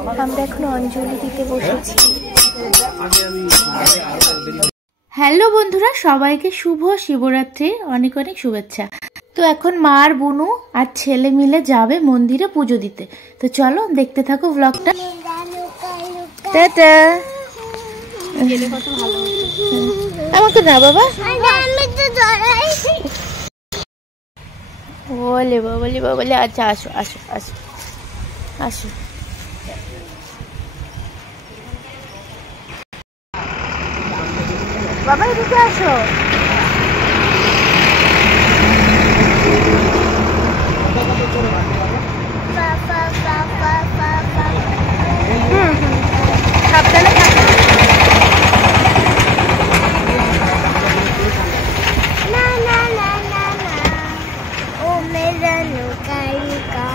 আমরা এখন অঞ্জলি দিতে বসেছি। হ্যালো বন্ধুরা, সবাইকে শুভ শিবরাত্রির অনেক অনেক শুভেচ্ছা। তো এখন মা আর বুনু আর ছেলে মিলে যাবে মন্দিরে পুজো দিতে। তো চলো দেখতে থাকো ব্লগটা। টাটা। আমাকে না বাবা, বলে বলে বলে। আচ্ছা আসো আসো আসো আসো। বাবা এদিকে আসো। সাবধানে থাকো। না না না না না, ও মেরা লুকা লুকা,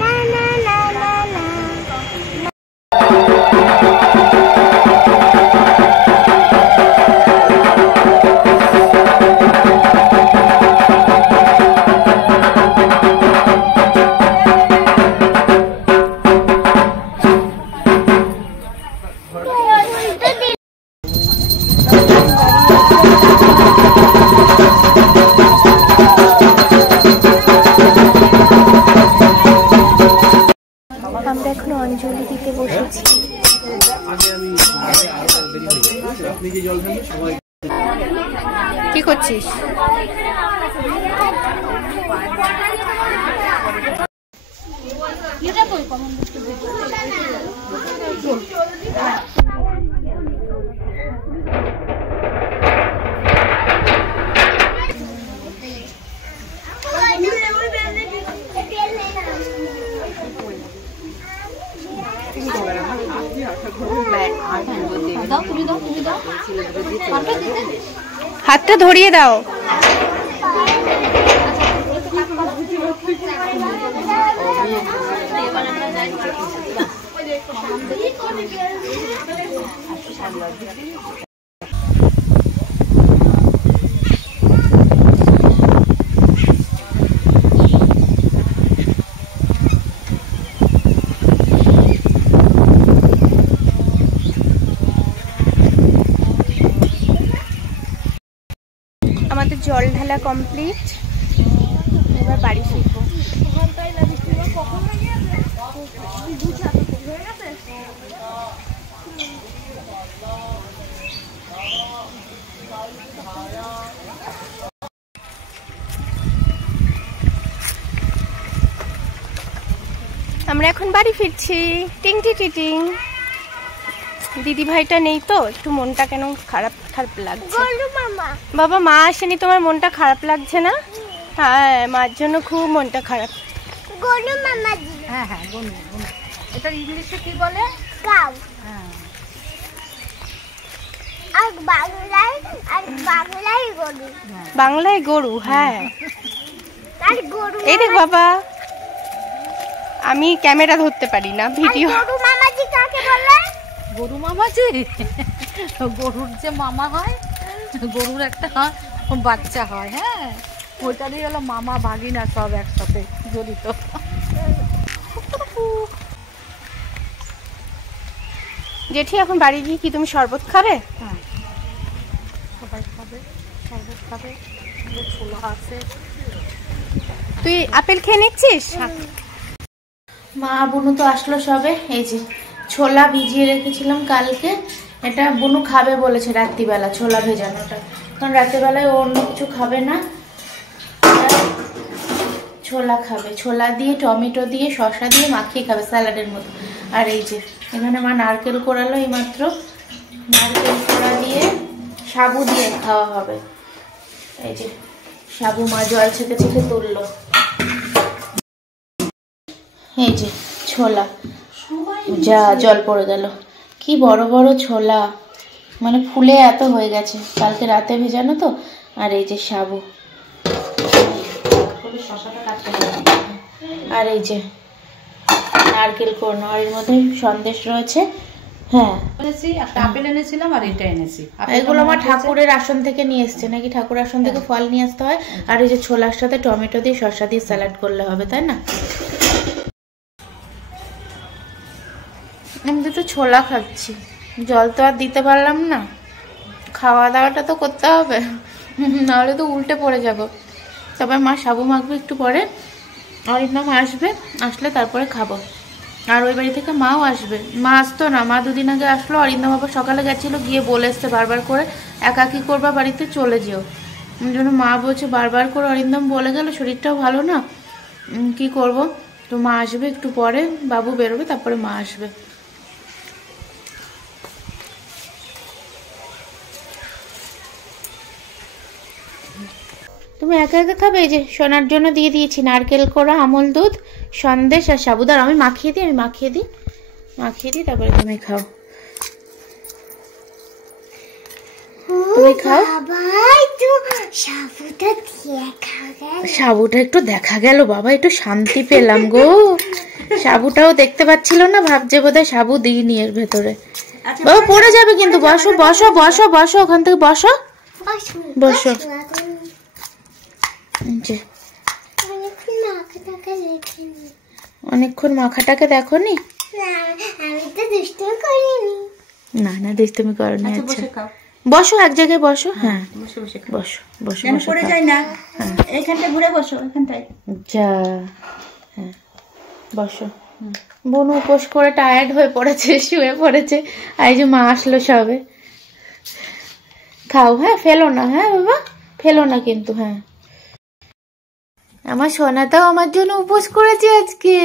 না না না না না। আমরা এখন অঞ্জলি দিতে বসেছি। কি করছিস? হাতটা ধরিয়ে দাও। আমাদের জল ঢালা কমপ্লিট, এবার বাড়ি ফিরবো। আমরা এখন বাড়ি ফিরছি। টিং টি টিং। দিদি ভাইটা নেই তো একটু মনটা কেন খারাপ খারাপ লাগছে। বাবা মা আসেনি, তোমার মনটা খারাপ লাগছে না? হ্যাঁ, মার জন্য খুব মনটা খারাপ। হ্যাঁ হ্যাঁ, গনু। এটা ইংলিশে কি বলে? কাউ। হ্যাঁ, আর বাংলায় গরু। বাংলায় গরু, হ্যাঁ। আর গরু এই দেখ বাবা, আমি ক্যামেরা ধরতে পারি না, ভিডিও। গরু মামাজি কাকে বলে? গরু মামাজি গরুর যে মামা হয়, গরুর একটা বাচ্চা হয়, হ্যাঁ, ওইটারই হলো মামা ভাগিনা সব একসাথে জড়িত। জেঠি এখন বাড়ি গিয়ে কি তুমি শরবত খাবে? হ্যাঁ, সবাই খাবে, শরবত খাবে, ছোলা আছে। তুই আপেল খেয়ে নিচ্ছিস? মা বুনু তো আসলো সবে। এই যে ছোলা ভিজিয়ে রেখেছিলাম কালকে, এটা বুনু খাবে বলেছে রাত্রিবেলা, ছোলা ভেজানোটা। কারণ রাত্রিবেলায় অন্য কিছু খাবে না, ছোলা খাবে। ছোলা দিয়ে টমেটো দিয়ে শসা দিয়ে মাখিয়ে খাবে স্যালাডের মতো। আর এই যে এখানে মা নারকেল কোড়ালো এইমাত্র, নারকেল কোড়া দিয়ে সাবু দিয়ে খাওয়া হবে। এই যে সাবু মা জল ছেঁকে ছেঁকে তুললো। এই যে ছোলা, যা জল পড়ে গেল। কি বড় বড় ছোলা, মানে ফুলে এত হয়ে গেছে, কালকে রাতে ভেজানো তো। আর এই যে সাবু, আর এই যে নারকেল কোড়ানো, আর এর মধ্যে সন্দেশ রয়েছে। হ্যাঁ, আপেল এনেছিলাম আর এটা এনেছি। এগুলো আমার ঠাকুরের আসন থেকে নিয়ে এসছে নাকি, ঠাকুরের আসন থেকে ফল নিয়ে আসতে হয়। আর এই যে ছোলার সাথে টমেটো দিয়ে শসা দিয়ে স্যালাড করলে হবে, তাই না? এমনি তো ছোলা খাচ্ছি, জল তো আর দিতে পারলাম না, খাওয়া দাওয়াটা তো করতে হবে, নাহলে তো উল্টে পড়ে যাব। তবে মা সাবু মাখবে একটু পরে, অরিন্দম আসবে, আসলে তারপরে খাবো। আর ওই বাড়ি থেকে মাও আসবে, মা আসতো না, মা দুদিন আগে আসলো, অরিন্দম বাবা সকালে গেছিলো, গিয়ে বলে এসছে বারবার করে একা কি করবা বাড়িতে, চলে যেও। ওই জন্য মা বলছে বারবার করে অরিন্দম বলে গেল, শরীরটাও ভালো না, কি করব। তো মা আসবে একটু পরে, বাবু বেরোবে, তারপরে মা আসবে। তুমি একা একা খাবে? এই যে সোনার জন্য দিয়ে দিয়েছি নারকেল কোড়া, আমল দুধ, সন্দেশ আর সাবুদার। আমি মাখিয়ে দিই তারপরে তুমি খাও। তুমি খাও। সাবুটা একটু দেখা গেল বাবা, একটু শান্তি পেলাম গো। সাবুটাও দেখতে পাচ্ছিল না, ভাবছে বোধহয় সাবু দিইনি এর ভেতরে। বাবা পড়ে যাবে কিন্তু, বসো বসো বসো বসো, ওখান থেকে বসো বসো। অনেকক্ষণ মাখাটাকে দেখো নি? না না দুষ্টুমি করনি। আচ্ছা বসো এক জায়গায় বসো। হ্যাঁ বসো বসো পড়ে যায় না, এইখানটা ঘুরে বসো, এখানটায় যা। হ্যাঁ বসো। বনু উপোস করে টায়ার্ড হয়ে পড়েছে, শুয়ে পড়েছে। আর এই যে মা আসলো সবে। খাও, হ্যাঁ ফেলো না, হ্যাঁ বাবা ফেলো না কিন্তু। হ্যাঁ আমার সোনাটাও আমার জন্য উপোস করেছে আজকে,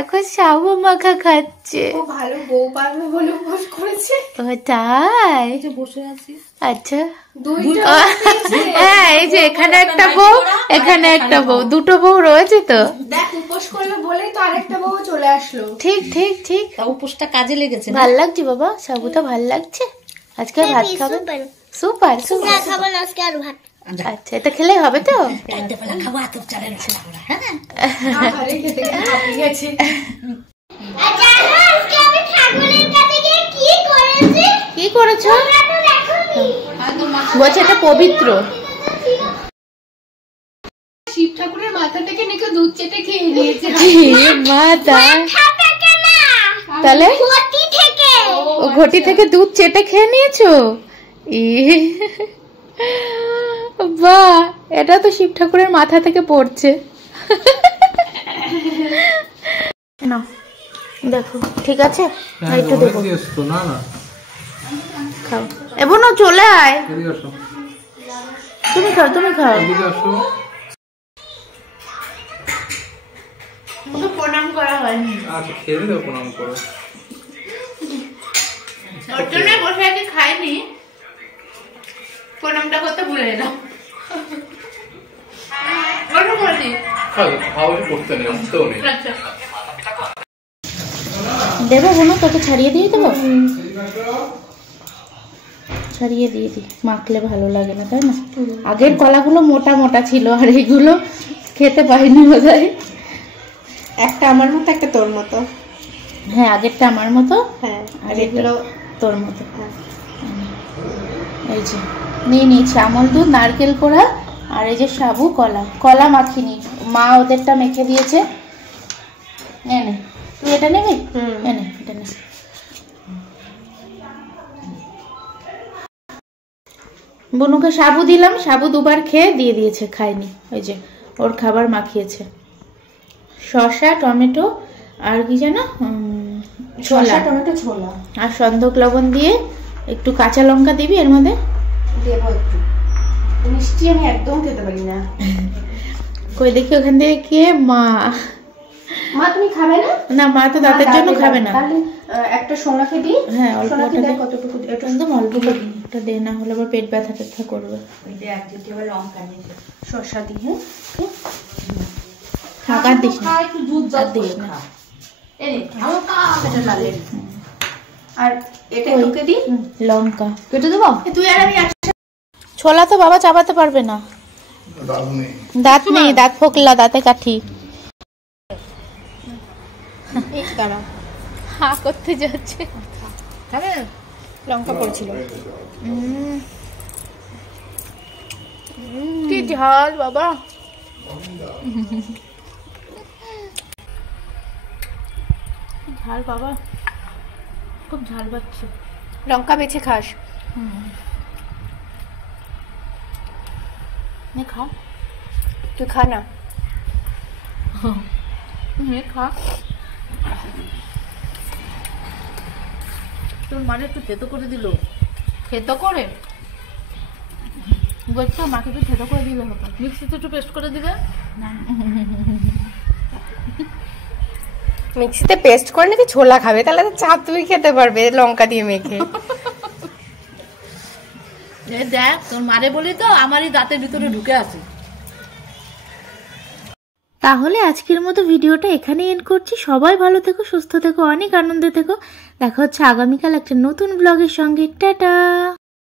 এখন সাবু মাখা খাচ্ছে। ও ভালো বউ পাবে বলে উপোস করেছে। ও তাই? বসে আছি। আচ্ছা হ্যাঁ, এই যে এখানে একটা বউ, এখানে একটা বউ, দুটো বউ রয়েছে তো। দেখ উপোস করলো বলেই তো আরেকটা বউ চলে আসলো। ঠিক ঠিক ঠিক, উপোসটা কাজে লেগেছে। ভাল লাগছে বাবা, সাবুটা ভাল লাগছে। আজকে ভাত খাবে? Super super. খাবো না আজকে আর ভাত। আচ্ছা এটা খেলেই হবে তো? খাবো এত চালে কি করেছো? বলছে এটা পবিত্র। শিব ঠাকুরের মাথাটাকে নাকি দুধ চেটে খেয়ে নিয়েছে। তাহলে ও ঘটি থেকে দুধ চেটে খেয়ে নিয়েছো? বাহ, এটা তো শিব ঠাকুরের মাথা থেকে পড়ছে। না দেখো ঠিক আছে, একটু দেবো। খাও এবো না, চলে আয়। তুমি খাও তুমি খাও। প্রণাম করা হয়নি। আচ্ছা খেয়ে দাও, প্রণাম করো। ওর জন্য বসে আছি, খাইনি, প্রণামটা করতে ভুলে গেলাম। দেবো বোনো, তোকে ছাড়িয়ে দিয়ে দেবো, ছাড়িয়ে দিয়ে দিই, মাখলে ভালো লাগে না তাই না? আগের কলাগুলো মোটা মোটা ছিল, আর এইগুলো খেতে পারিনি বোধহয়। একটা আমার মতো, একটা তোর মতো। হ্যাঁ আগেরটা আমার মতো, হ্যাঁ আর এগুলো তোর মতো। এই যে নিয়ে নিয়েছি আমল দুধ, নারকেল কোড়া, আর এই যে সাবু, কলা। কলা মাখিনি, মা ওদেরটা মেখে দিয়েছে। এনে তুই এটা নেবি? এনে এটা নে। বনুকে সাবু দিলাম, সাবু দুবার খেয়ে দিয়ে দিয়েছে, খায়নি। ওই যে ওর খাবার মাখিয়েছে, শসা টমেটো আর কি যেন ছোলা, টমেটো ছোলা আর সন্ধক লবণ দিয়ে একটু কাঁচা লঙ্কা দিবি এর মধ্যে। দেবো একটু, মিষ্টি আমি একদম খেতে পারি না। কই দেখি ওখান থেকে কে? মা। মা তুমি খাবে না? না মা তো দাঁতের জন্য খাবে না। তাহলে একটা সোনাকে দিই। হ্যাঁ অল্পটা দে, কতটুকু? একদম অল্পটা দে, না হলে আবার পেট ব্যথা টেথা করবে। লঙ্কা নিয়ে শসা দিয়ে থাক, আর দিস না, একটু দুধ আর দিস না। আর এটা তোকে দিই, লঙ্কা কেটে দেবো। তুই আর আমি ছোলা তো বাবা চাবাতে পারবে না, দাঁত নেই, দাঁত ফোকলা, দাঁতে কাঠি। হা করতে যাচ্ছে, লঙ্কা পড়েছিল। কি ঝাল বাবা। ঝাল বাবা। খুব ঝাল পাচ্ছে। লঙ্কা বেছে খাস। নে খা, তুই খা না। নে খা। তোর মাঝে একটু থেতো করে দিল। থেতো করে বলছো মাকে একটু থেতো করে দিলে হতো। মিক্সিতে একটু পেস্ট করে দিবে। মিক্সিতে পেস্ট করে নাকি ছোলা খাবে, তাহলে তো চাপ তুমি খেতে পারবে লঙ্কা দিয়ে মেখে। দেখ তোর মারে বলি তো আমারই দাঁতের ভিতরে ঢুকে আছে। তাহলে আজকের মতো ভিডিওটা এখানে এন্ড করছি। সবাই ভালো থেকো, সুস্থ থেকো, অনেক আনন্দে থেকো। দেখা হচ্ছে আগামীকাল একটা নতুন ব্লগের সঙ্গে। টাটা।